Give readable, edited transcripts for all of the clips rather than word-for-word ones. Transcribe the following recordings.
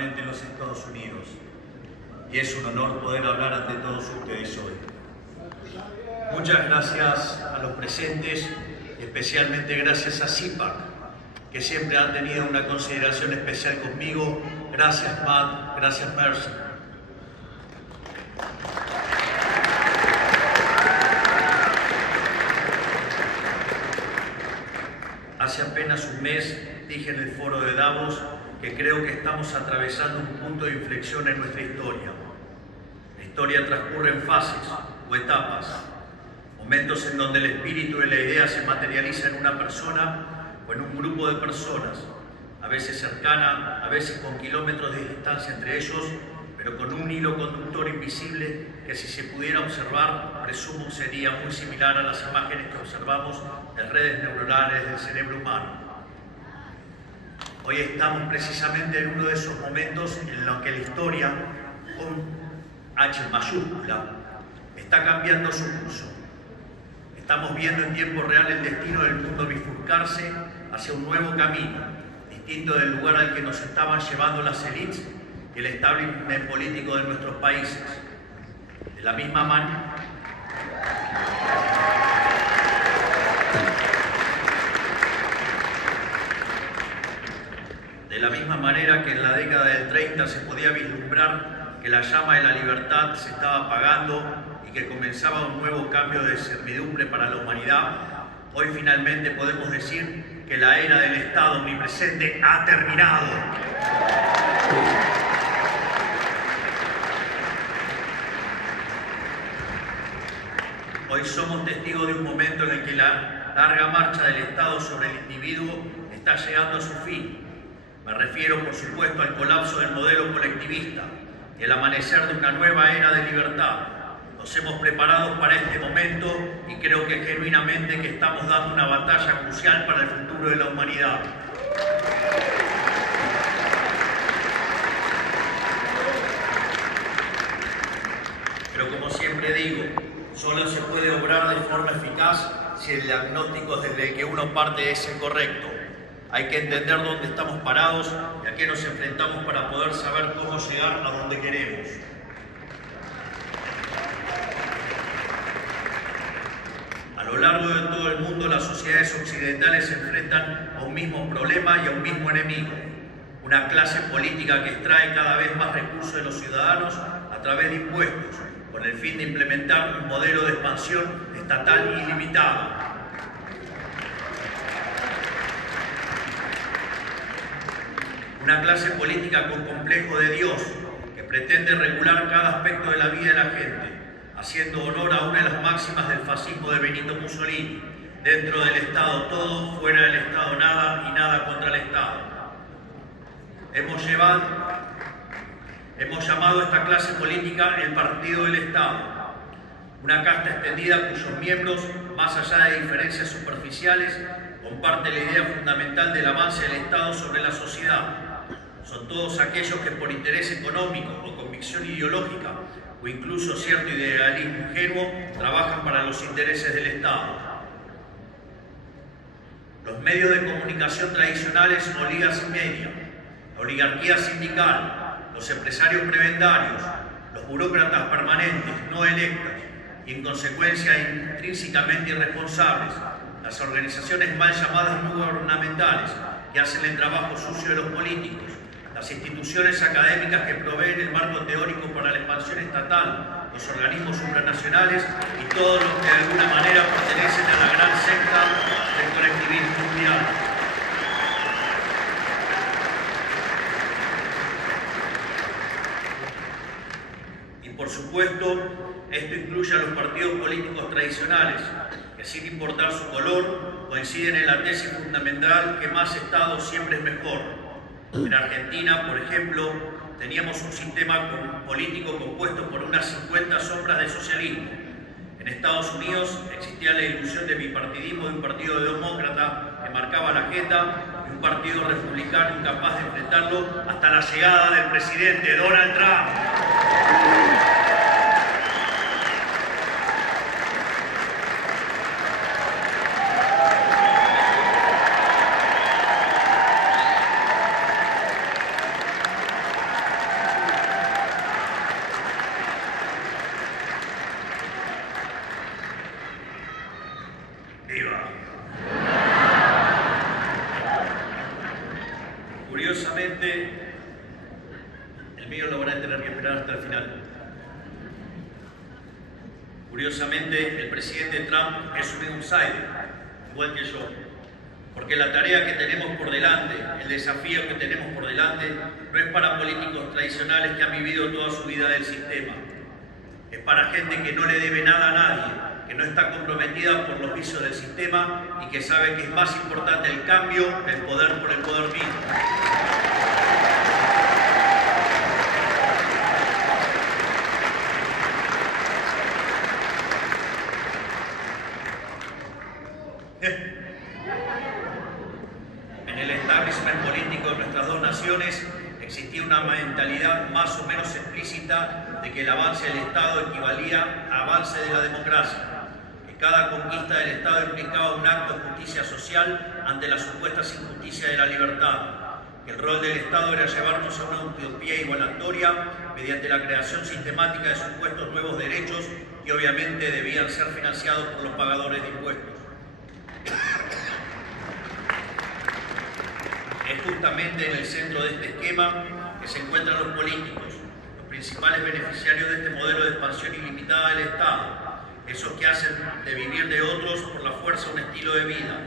nuevamente en los Estados Unidos y es un honor poder hablar ante todos ustedes hoy. Muchas gracias a los presentes, especialmente gracias a CIPAC, que siempre han tenido una consideración especial conmigo. Gracias Matt, gracias Mercy. Hace apenas un mes dije en el foro de Davos que creo que estamos atravesando un punto de inflexión en nuestra historia. La historia transcurre en fases o etapas, momentos en donde el espíritu de la idea se materializa en una persona o en un grupo de personas, a veces cercana, a veces con kilómetros de distancia entre ellos, pero con un hilo conductor invisible que, si se pudiera observar, presumo sería muy similar a las imágenes que observamos de redes neuronales del cerebro humano. Hoy estamos precisamente en uno de esos momentos en los que la historia, con H mayúscula, está cambiando su curso. Estamos viendo en tiempo real el destino del mundo bifurcarse hacia un nuevo camino, distinto del lugar al que nos estaban llevando las élites y el establishment político de nuestros países. De la misma manera, que en la década del 30 se podía vislumbrar que la llama de la libertad se estaba apagando y que comenzaba un nuevo cambio de servidumbre para la humanidad, hoy finalmente podemos decir que la era del Estado omnipresente ha terminado. Hoy somos testigos de un momento en el que la larga marcha del Estado sobre el individuo está llegando a su fin. Me refiero, por supuesto, al colapso del modelo colectivista y el amanecer de una nueva era de libertad. Nos hemos preparado para este momento y creo que genuinamente que estamos dando una batalla crucial para el futuro de la humanidad. Pero como siempre digo, solo se puede obrar de forma eficaz si el diagnóstico desde el que uno parte es el correcto. Hay que entender dónde estamos parados y a qué nos enfrentamos para poder saber cómo llegar a donde queremos. A lo largo de todo el mundo, las sociedades occidentales se enfrentan a un mismo problema y a un mismo enemigo. Una clase política que extrae cada vez más recursos de los ciudadanos a través de impuestos, con el fin de implementar un modelo de expansión estatal ilimitado. Una clase política con complejo de Dios, que pretende regular cada aspecto de la vida de la gente, haciendo honor a una de las máximas del fascismo de Benito Mussolini: dentro del Estado todo, fuera del Estado nada y nada contra el Estado. Hemos llamado a esta clase política el Partido del Estado, una casta extendida cuyos miembros, más allá de diferencias superficiales, comparten la idea fundamental del avance del Estado sobre la sociedad. Son todos aquellos que, por interés económico o convicción ideológica o incluso cierto idealismo ingenuo, trabajan para los intereses del Estado. Los medios de comunicación tradicionales son oligarquías media, la oligarquía sindical, los empresarios prebendarios, los burócratas permanentes no electos y, en consecuencia, intrínsecamente irresponsables, las organizaciones mal llamadas no gubernamentales que hacen el trabajo sucio de los políticos, las instituciones académicas que proveen el marco teórico para la expansión estatal, los organismos supranacionales y todos los que de alguna manera pertenecen a la gran secta del colectivismo mundial. Y por supuesto, esto incluye a los partidos políticos tradicionales, que sin importar su color, coinciden en la tesis fundamental que más Estado siempre es mejor. En Argentina, por ejemplo, teníamos un sistema político compuesto por unas 50 sombras de socialismo. En Estados Unidos existía la ilusión de bipartidismo de un partido demócrata que marcaba la agenda y un partido republicano incapaz de enfrentarlo hasta la llegada del presidente Donald Trump. ¡Viva! Curiosamente, el mío lo van a tener que esperar hasta el final. Curiosamente, el presidente Trump es un outsider, igual que yo, porque la tarea que tenemos por delante, el desafío que tenemos por delante, no es para políticos tradicionales que han vivido toda su vida del sistema. Es para gente que no le debe nada a nadie, que no está comprometida por los vicios del sistema y que sabe que es más importante el cambio que el poder por el poder mismo. En el establishment político de nuestras dos naciones existía una mentalidad más o menos explícita de que el avance del Estado equivalía a avance de la democracia, que cada conquista del Estado implicaba un acto de justicia social ante las supuestas injusticias de la libertad, que el rol del Estado era llevarnos a una utopía igualatoria mediante la creación sistemática de supuestos nuevos derechos que obviamente debían ser financiados por los pagadores de impuestos. Es justamente en el centro de este esquema que se encuentran los políticos, los principales beneficiarios de este modelo de expansión ilimitada del Estado, esos que hacen de vivir de otros por la fuerza un estilo de vida,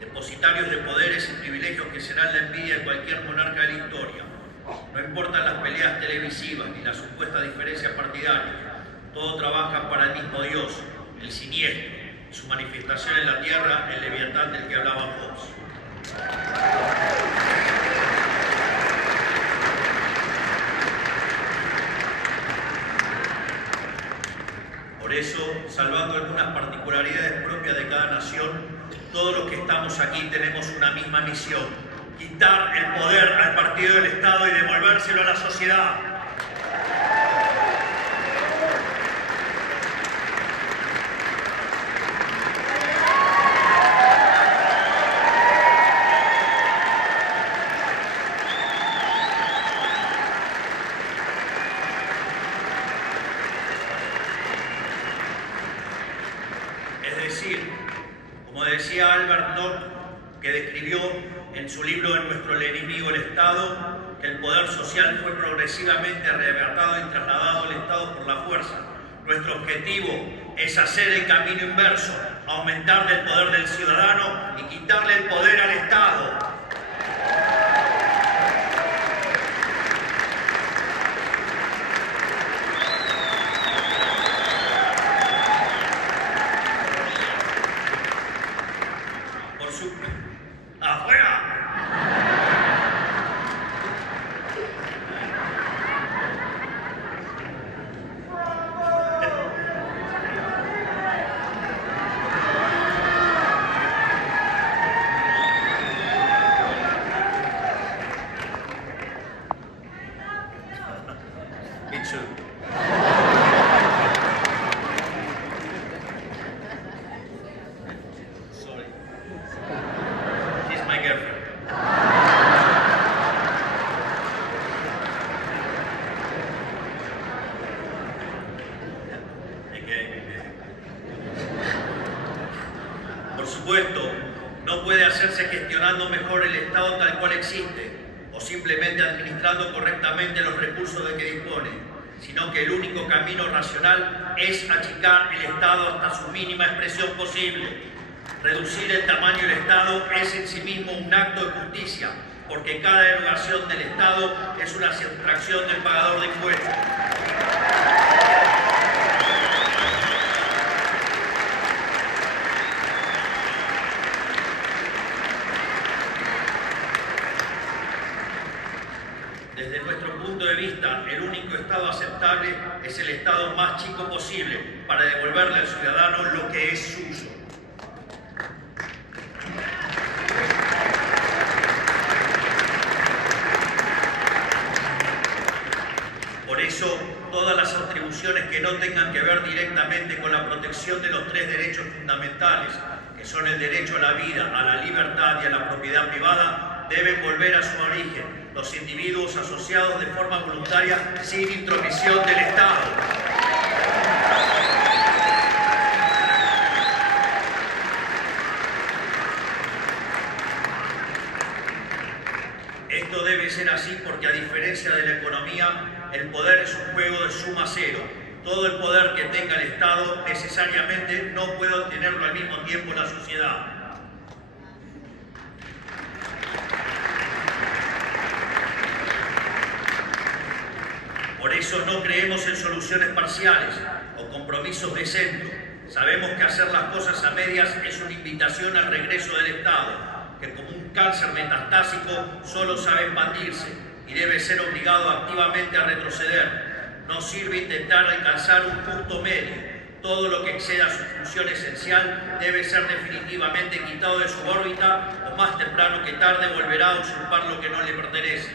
depositarios de poderes y privilegios que serán la envidia de cualquier monarca de la historia. No importan las peleas televisivas ni las supuestas diferencias partidarias, todos trabajan para el mismo Dios, el siniestro, y su manifestación en la tierra, el leviatán del que hablaba Hobbes. Por eso, salvando algunas particularidades propias de cada nación, todos los que estamos aquí tenemos una misma misión: quitar el poder al partido del Estado y devolvérselo a la sociedad. Como decía Albert Nock, que describió en su libro En nuestro enemigo el Estado, que el poder social fue progresivamente arrebatado y trasladado al Estado por la fuerza. Nuestro objetivo es hacer el camino inverso, aumentar el poder del ciudadano y quitarle el poder al Estado. Por supuesto, no puede hacerse gestionando mejor el Estado tal cual existe o simplemente administrando correctamente los recursos de que dispone, sino que el único camino racional es achicar el Estado hasta su mínima expresión posible. Reducir el tamaño del Estado es en sí mismo un acto de justicia, porque cada erogación del Estado es una sustracción del pagador de impuestos. Desde nuestro punto de vista, el único Estado aceptable es el Estado más chico posible para devolverle al ciudadano lo que es suyo. Por eso, todas las atribuciones que no tengan que ver directamente con la protección de los tres derechos fundamentales, que son el derecho a la vida, a la libertad y a la propiedad privada, deben volver a su origen, los individuos asociados de forma voluntaria sin intromisión del Estado. ser así porque, a diferencia de la economía, el poder es un juego de suma cero. Todo el poder que tenga el Estado necesariamente no puede obtenerlo al mismo tiempo la sociedad. Por eso no creemos en soluciones parciales o compromisos de centro. Sabemos que hacer las cosas a medias es una invitación al regreso del Estado, que como un cáncer metastásico solo sabe expandirse y debe ser obligado activamente a retroceder. No sirve intentar alcanzar un punto medio. Todo lo que exceda su función esencial debe ser definitivamente quitado de su órbita, o más temprano que tarde volverá a usurpar lo que no le pertenece.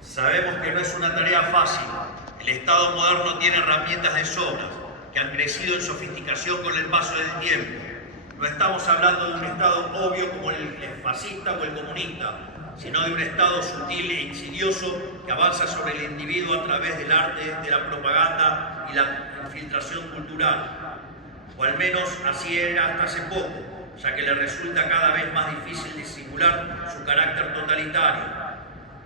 Sabemos que no es una tarea fácil. El Estado moderno tiene herramientas de sobra, que han crecido en sofisticación con el paso del tiempo. No estamos hablando de un Estado obvio como el fascista o el comunista, sino de un Estado sutil e insidioso que avanza sobre el individuo a través del arte, de la propaganda y la infiltración cultural. O al menos así era hasta hace poco, ya que le resulta cada vez más difícil disimular su carácter totalitario.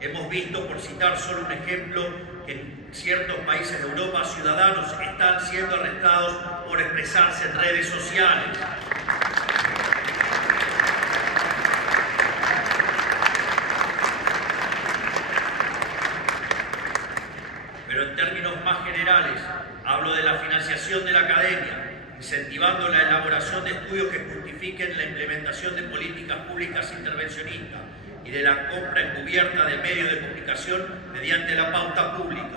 Hemos visto, por citar solo un ejemplo, que en ciertos países de Europa ciudadanos están siendo arrestados por expresarse en redes sociales. Pero en términos más generales, hablo de la financiación de la academia, incentivando la elaboración de estudios que justifiquen la implementación de políticas públicas intervencionistas y de la compra encubierta de medios de comunicación mediante la pauta pública.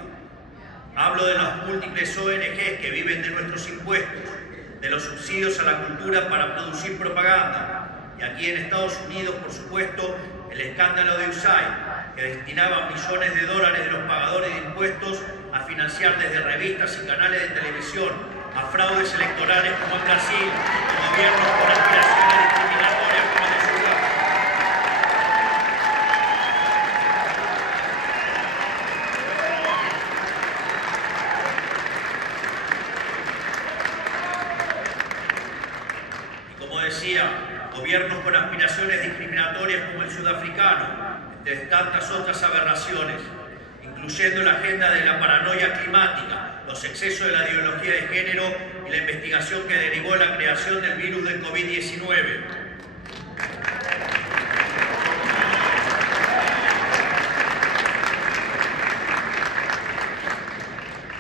Hablo de las múltiples ONGs que viven de nuestros impuestos, de los subsidios a la cultura para producir propaganda, y aquí en Estados Unidos, por supuesto, el escándalo de USAID, que destinaba millones de dólares de los pagadores de impuestos a financiar desde revistas y canales de televisión a fraudes electorales como en Brasil, y gobiernos con aspiraciones discriminatorias como en Sudáfrica. Gobiernos con aspiraciones discriminatorias como el sudafricano, entre tantas otras aberraciones, incluyendo la agenda de la paranoia climática, los excesos de la ideología de género y la investigación que derivó la creación del virus del COVID-19.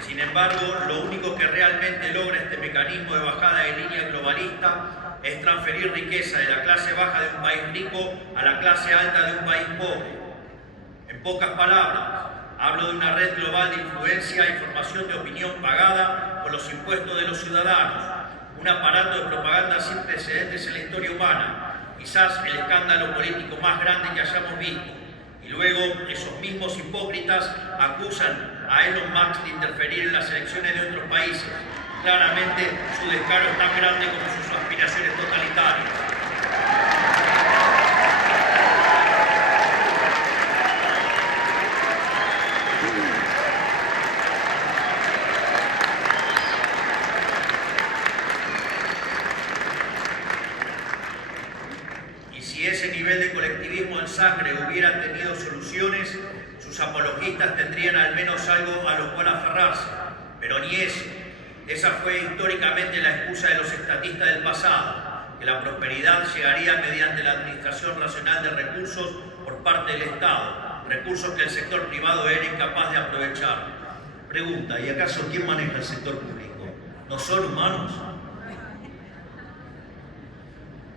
Sin embargo, lo único que realmente logra este mecanismo de bajada de línea globalista es transferir riqueza de la clase baja de un país rico a la clase alta de un país pobre. En pocas palabras, hablo de una red global de influencia y formación de opinión pagada con los impuestos de los ciudadanos, un aparato de propaganda sin precedentes en la historia humana, quizás el escándalo político más grande que hayamos visto. Y luego esos mismos hipócritas acusan a Elon Musk de interferir en las elecciones de otros países. Claramente su descaro es tan grande como sus aspiraciones totalitarias. Y si ese nivel de colectivismo en sangre hubiera tenido soluciones, sus apologistas tendrían al menos algo a lo cual aferrarse, pero ni eso. Esa fue históricamente la excusa de los estatistas del pasado, que la prosperidad llegaría mediante la administración racional de recursos por parte del Estado, recursos que el sector privado era incapaz de aprovechar. Pregunta, ¿y acaso quién maneja el sector público? ¿No son humanos?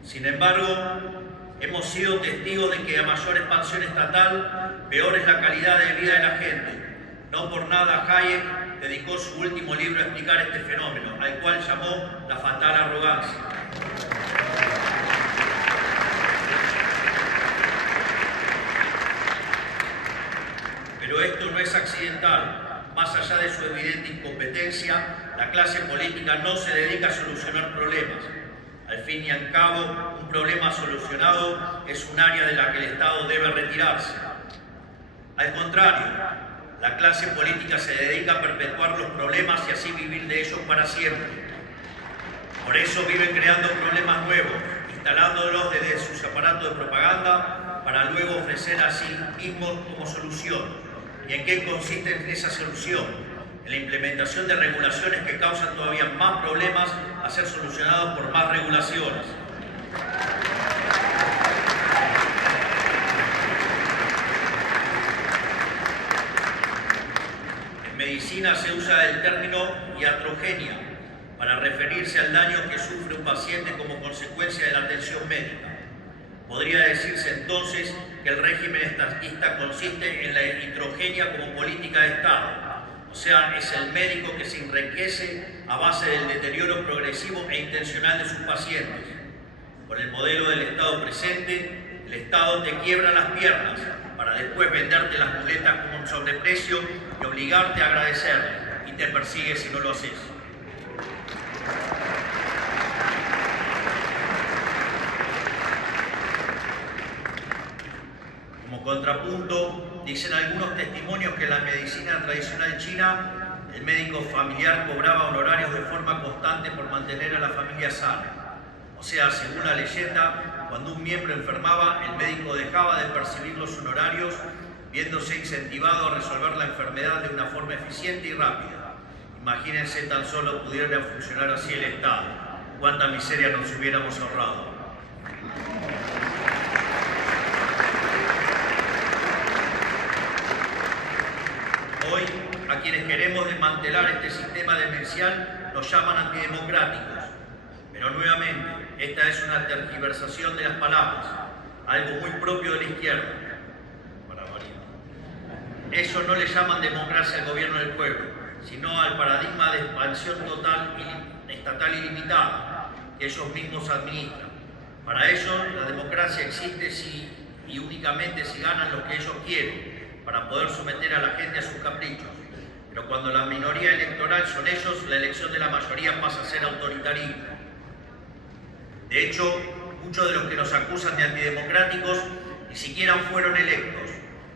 Sin embargo, hemos sido testigos de que a mayor expansión estatal, peor es la calidad de vida de la gente. No por nada Hayek dedicó su último libro a explicar este fenómeno, al cual llamó la fatal arrogancia. Pero esto no es accidental. Más allá de su evidente incompetencia, la clase política no se dedica a solucionar problemas. Al fin y al cabo, un problema solucionado es un área de la que el Estado debe retirarse. Al contrario, la clase política se dedica a perpetuar los problemas y así vivir de ellos para siempre. Por eso viven creando problemas nuevos, instalándolos desde sus aparatos de propaganda para luego ofrecer a sí mismos como solución. ¿Y en qué consiste esa solución? En la implementación de regulaciones que causan todavía más problemas a ser solucionados por más regulaciones. En medicina se usa el término iatrogenia para referirse al daño que sufre un paciente como consecuencia de la atención médica. Podría decirse entonces que el régimen estatista consiste en la iatrogenia como política de Estado, o sea, es el médico que se enriquece a base del deterioro progresivo e intencional de sus pacientes. Con el modelo del Estado presente, el Estado te quiebra las piernas para después venderte las muletas con un sobreprecio y obligarte a agradecerle, y te persigue si no lo haces. Como contrapunto, dicen algunos testimonios que en la medicina tradicional china, el médico familiar cobraba honorarios de forma constante por mantener a la familia sana. O sea, según la leyenda, cuando un miembro enfermaba, el médico dejaba de percibir los honorarios, viéndose incentivado a resolver la enfermedad de una forma eficiente y rápida. Imagínense tan solo pudiera funcionar así el Estado. Cuánta miseria nos hubiéramos ahorrado. Hoy, a quienes queremos desmantelar este sistema demencial, nos llaman antidemocráticos. Pero nuevamente, esta es una tergiversación de las palabras, algo muy propio de la izquierda. Eso no le llaman democracia al gobierno del pueblo, sino al paradigma de expansión total y estatal ilimitada que ellos mismos administran. Para ellos, la democracia existe si y únicamente si ganan lo que ellos quieren, para poder someter a la gente a sus caprichos. Pero cuando la minoría electoral son ellos, la elección de la mayoría pasa a ser autoritarismo. De hecho, muchos de los que nos acusan de antidemocráticos ni siquiera fueron electos.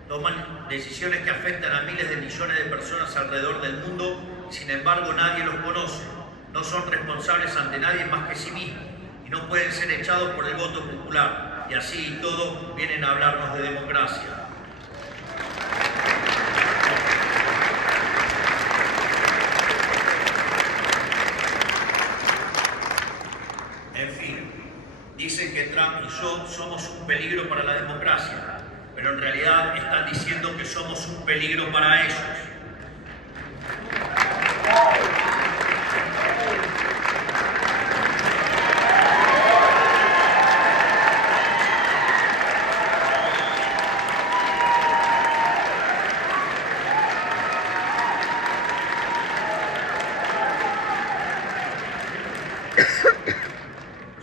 Toman decisiones que afectan a miles de millones de personas alrededor del mundo, y sin embargo nadie los conoce. No son responsables ante nadie más que sí mismos y no pueden ser echados por el voto popular. Y así y todo vienen a hablarnos de democracia. En fin, dicen que Trump y yo somos un peligro para la democracia, pero en realidad están diciendo que somos un peligro para ellos.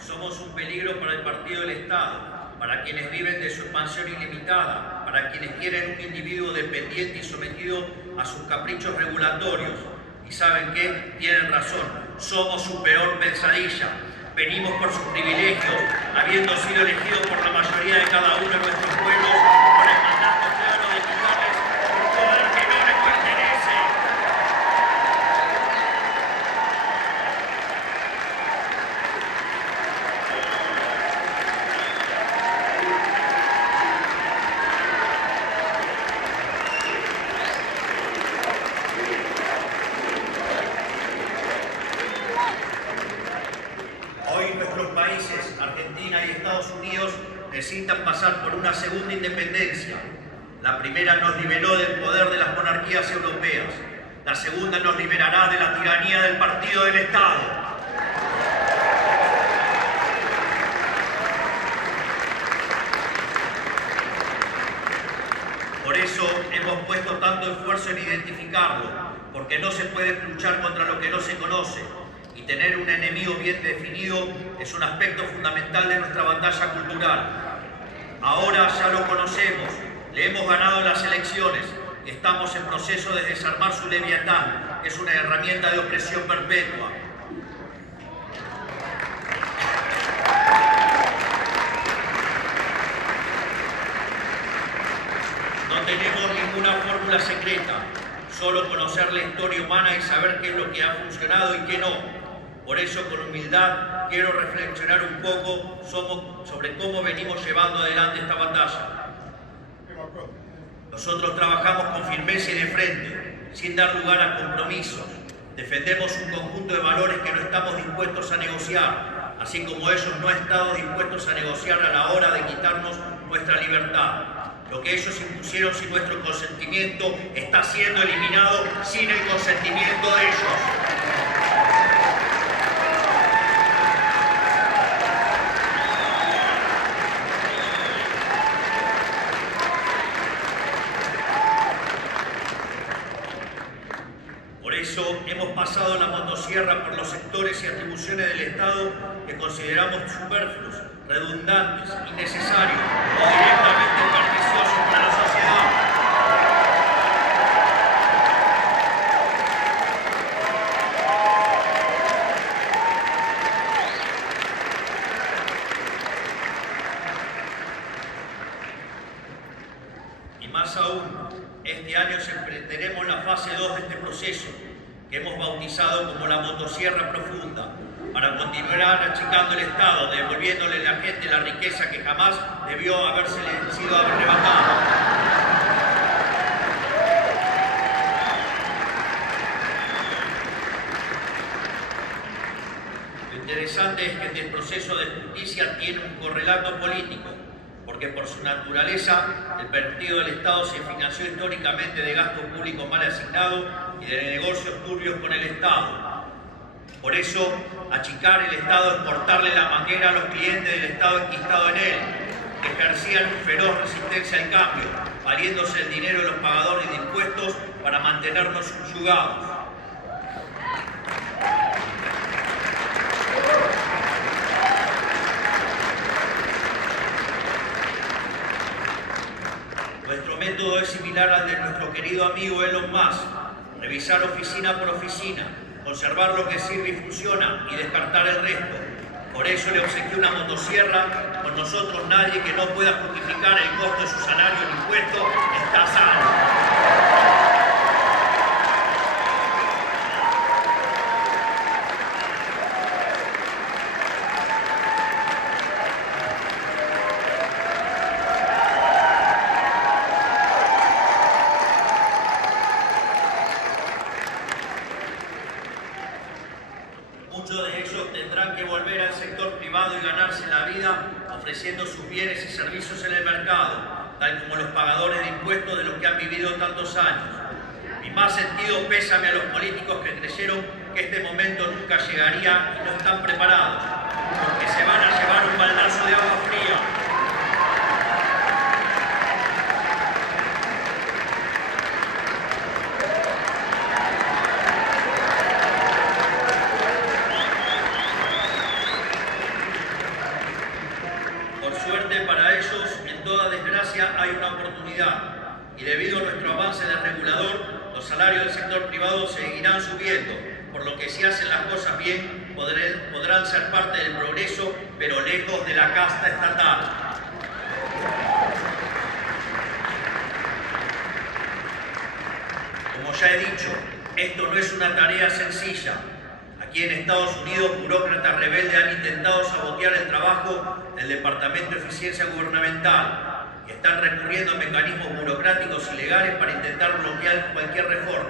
Somos un peligro para el partido del Estado, para quienes viven de su expansión ilimitada, para quienes quieren un individuo dependiente y sometido a sus caprichos regulatorios. Y ¿saben qué? Tienen razón, somos su peor pesadilla. Venimos por sus privilegios, habiendo sido elegidos por la mayoría de cada uno de nuestros pueblos, con el mandato claro de quitarles un poder que no les pertenece. Hoy nuestros países, Argentina y Estados Unidos, necesitan pasar por una segunda independencia. La primera nos liberó del poder de las monarquías europeas. La segunda nos liberará de la tiranía del partido del Estado. Por eso hemos puesto tanto esfuerzo en identificarlo, porque no se puede luchar contra lo que no se conoce. Y tener un enemigo bien definido es un aspecto fundamental de nuestra batalla cultural. Ahora ya lo conocemos, le hemos ganado las elecciones, estamos en proceso de desarmar su leviatán, que es una herramienta de opresión perpetua. fórmula secreta, solo conocer la historia humana y saber qué es lo que ha funcionado y qué no. Por eso, con humildad, quiero reflexionar un poco sobre cómo venimos llevando adelante esta batalla. Nosotros trabajamos con firmeza y de frente, sin dar lugar a compromisos. Defendemos un conjunto de valores que no estamos dispuestos a negociar, así como ellos no han estado dispuestos a negociar a la hora de quitarnos nuestra libertad. Lo que ellos impusieron sin nuestro consentimiento está siendo eliminado sin el consentimiento de ellos. Por eso hemos pasado la motosierra por los sectores y atribuciones del Estado que consideramos superfluos, redundantes, innecesarios o directamente perniciosos para la sociedad. Y más aún, este año emprenderemos la fase 2 de este proceso, que hemos bautizado como la motosierra profunda, para continuar achicando el Estado, devolviéndole a la gente la riqueza que jamás debió haberse sido arrebatada. Lo interesante es que este proceso de justicia tiene un correlato político, porque por su naturaleza el partido del Estado se financió históricamente de gasto público mal asignado y de negocios turbios con el Estado. Por eso, achicar el Estado es cortarle la manguera a los clientes del Estado enquistado en él, que ejercían una feroz resistencia al cambio, valiéndose el dinero de los pagadores de impuestos para mantenernos subyugados. Nuestro método es similar al de nuestro querido amigo Elon Musk: revisar oficina por oficina, conservar lo que sirve y funciona y descartar el resto. Por eso le obsequié una motosierra. Con nosotros nadie que no pueda justificar el costo de su salario en impuestos está sano. Muchos de ellos tendrán que volver al sector privado y ganarse la vida ofreciendo sus bienes y servicios en el mercado, tal como los pagadores de impuestos de los que han vivido tantos años. Mi más sentido pésame a los políticos que creyeron que este momento nunca llegaría y no están preparados, porque se van a llevar un baldazo de agua fría. Para ellos, en toda desgracia hay una oportunidad, y debido a nuestro avance de regulador, los salarios del sector privado seguirán subiendo, por lo que si hacen las cosas bien, podrán ser parte del progreso, pero lejos de la casta estatal. Como ya he dicho, esto no es una tarea sencilla. Aquí en Estados Unidos, burócratas rebeldes han intentado sabotear el trabajo del Departamento de Eficiencia Gubernamental y están recurriendo a mecanismos burocráticos y legales para intentar bloquear cualquier reforma,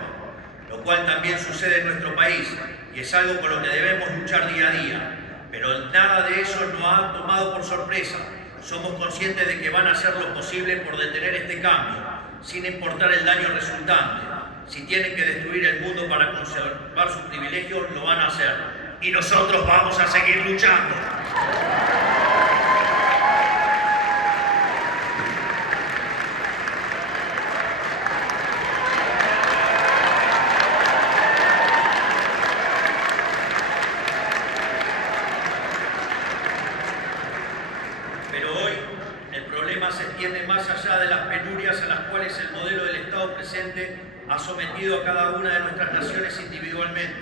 lo cual también sucede en nuestro país y es algo con lo que debemos luchar día a día. Pero nada de eso nos ha tomado por sorpresa. Somos conscientes de que van a hacer lo posible por detener este cambio, sin importar el daño resultante. Si tienen que destruir el mundo para conservar sus privilegios, lo van a hacer. Y nosotros vamos a seguir luchando. Pero hoy el problema se extiende más allá de las penurias a las cuales el modelo del Estado presente ha sometido a cada una de nuestras naciones individualmente,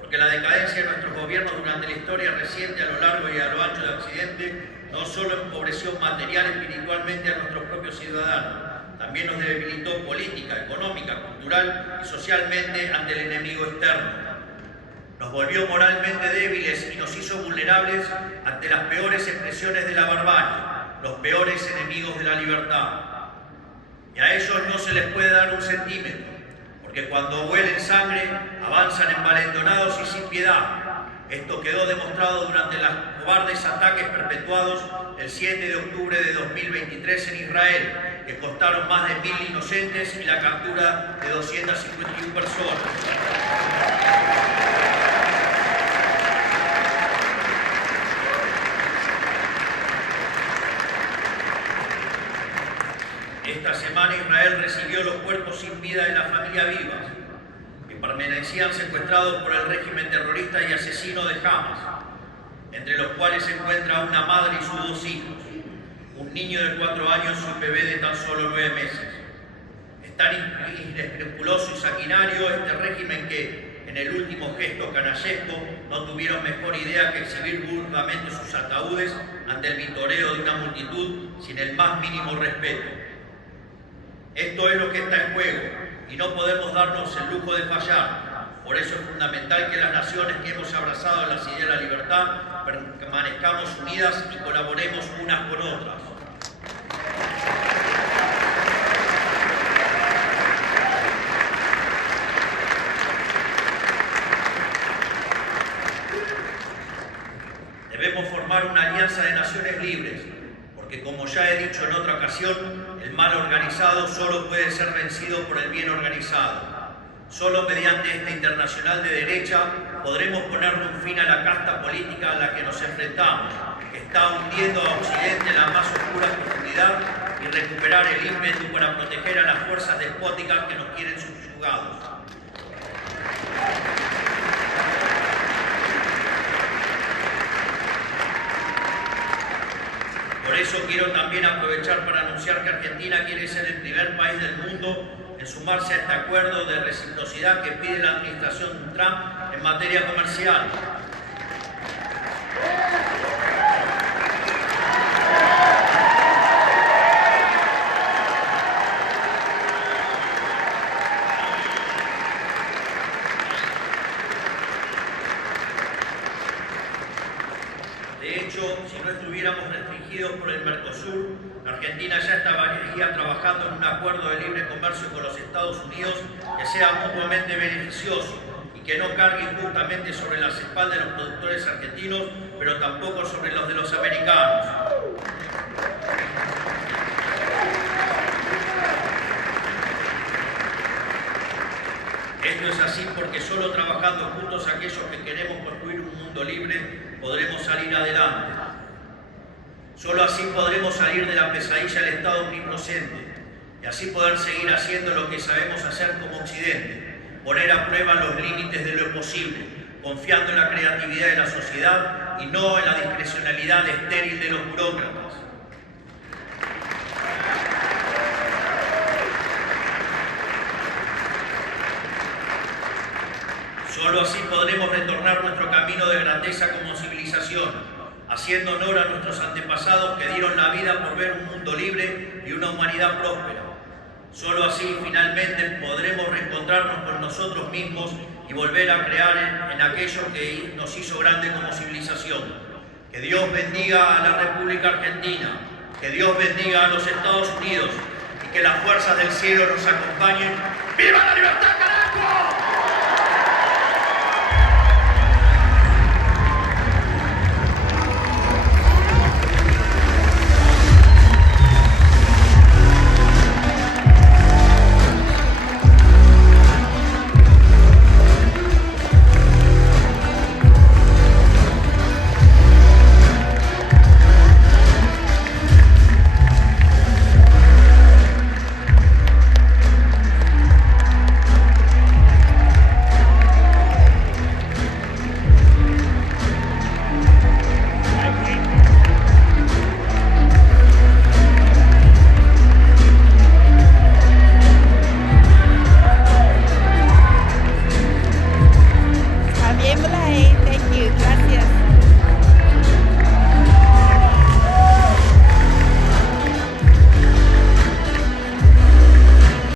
porque la decadencia de nuestros gobiernos durante la historia reciente a lo largo y a lo ancho de Occidente no solo empobreció material y espiritualmente a nuestros propios ciudadanos, también nos debilitó política, económica, cultural y socialmente ante el enemigo externo. Nos volvió moralmente débiles y nos hizo vulnerables ante las peores expresiones de la barbarie, los peores enemigos de la libertad. Y a ellos no se les puede dar un centímetro, porque cuando huelen sangre avanzan envalentonados y sin piedad. Esto quedó demostrado durante los cobardes ataques perpetuados el 7 de octubre de 2023 en Israel, que costaron más de 1000 inocentes y la captura de 251 personas. Esta semana Israel recibió los cuerpos sin vida de la familia Vivas, que permanecían secuestrados por el régimen terrorista y asesino de Hamas, entre los cuales se encuentra una madre y sus 2 hijos, un niño de 4 años y un bebé de tan solo 9 meses. Es tan inescrupuloso y sanguinario este régimen que, en el último gesto canallesco, no tuvieron mejor idea que exhibir burdamente sus ataúdes ante el vitoreo de una multitud sin el más mínimo respeto. Esto es lo que está en juego y no podemos darnos el lujo de fallar. Por eso es fundamental que las naciones que hemos abrazado las ideas de la libertad permanezcamos unidas y colaboremos unas con otras. Debemos formar una alianza de naciones libres, porque como ya he dicho en otra ocasión, el mal organizado solo puede ser vencido por el bien organizado. Solo mediante esta internacional de derecha podremos ponerle un fin a la casta política a la que nos enfrentamos, que está hundiendo a Occidente en la más oscura profundidad, y recuperar el ímpetu para proteger a las fuerzas despóticas que nos quieren subyugados. Por eso quiero también aprovechar para anunciar que Argentina quiere ser el primer país del mundo en sumarse a este acuerdo de reciprocidad que pide la administración Trump en materia comercial. De hecho, si no estuviéramos restringidos por el Mercosur, Argentina ya estaría trabajando en un acuerdo de libre comercio con los Estados Unidos que sea mutuamente beneficioso y que no cargue injustamente sobre las espaldas de los productores argentinos, pero tampoco sobre los de los americanos. Esto es así porque solo trabajando juntos aquellos que queremos construir un mundo libre podremos salir adelante. Solo así podremos salir de la pesadilla del Estado omnipresente y así poder seguir haciendo lo que sabemos hacer como Occidente, poner a prueba los límites de lo posible, confiando en la creatividad de la sociedad y no en la discrecionalidad estéril de los burócratas. Solo así podremos retornar nuestro camino de grandeza como civilización, haciendo honor a nuestros antepasados que dieron la vida por ver un mundo libre y una humanidad próspera. Solo así, finalmente, podremos reencontrarnos con nosotros mismos y volver a crear en aquello que nos hizo grande como civilización. Que Dios bendiga a la República Argentina, que Dios bendiga a los Estados Unidos y que las fuerzas del cielo nos acompañen. ¡Viva la libertad, carajo!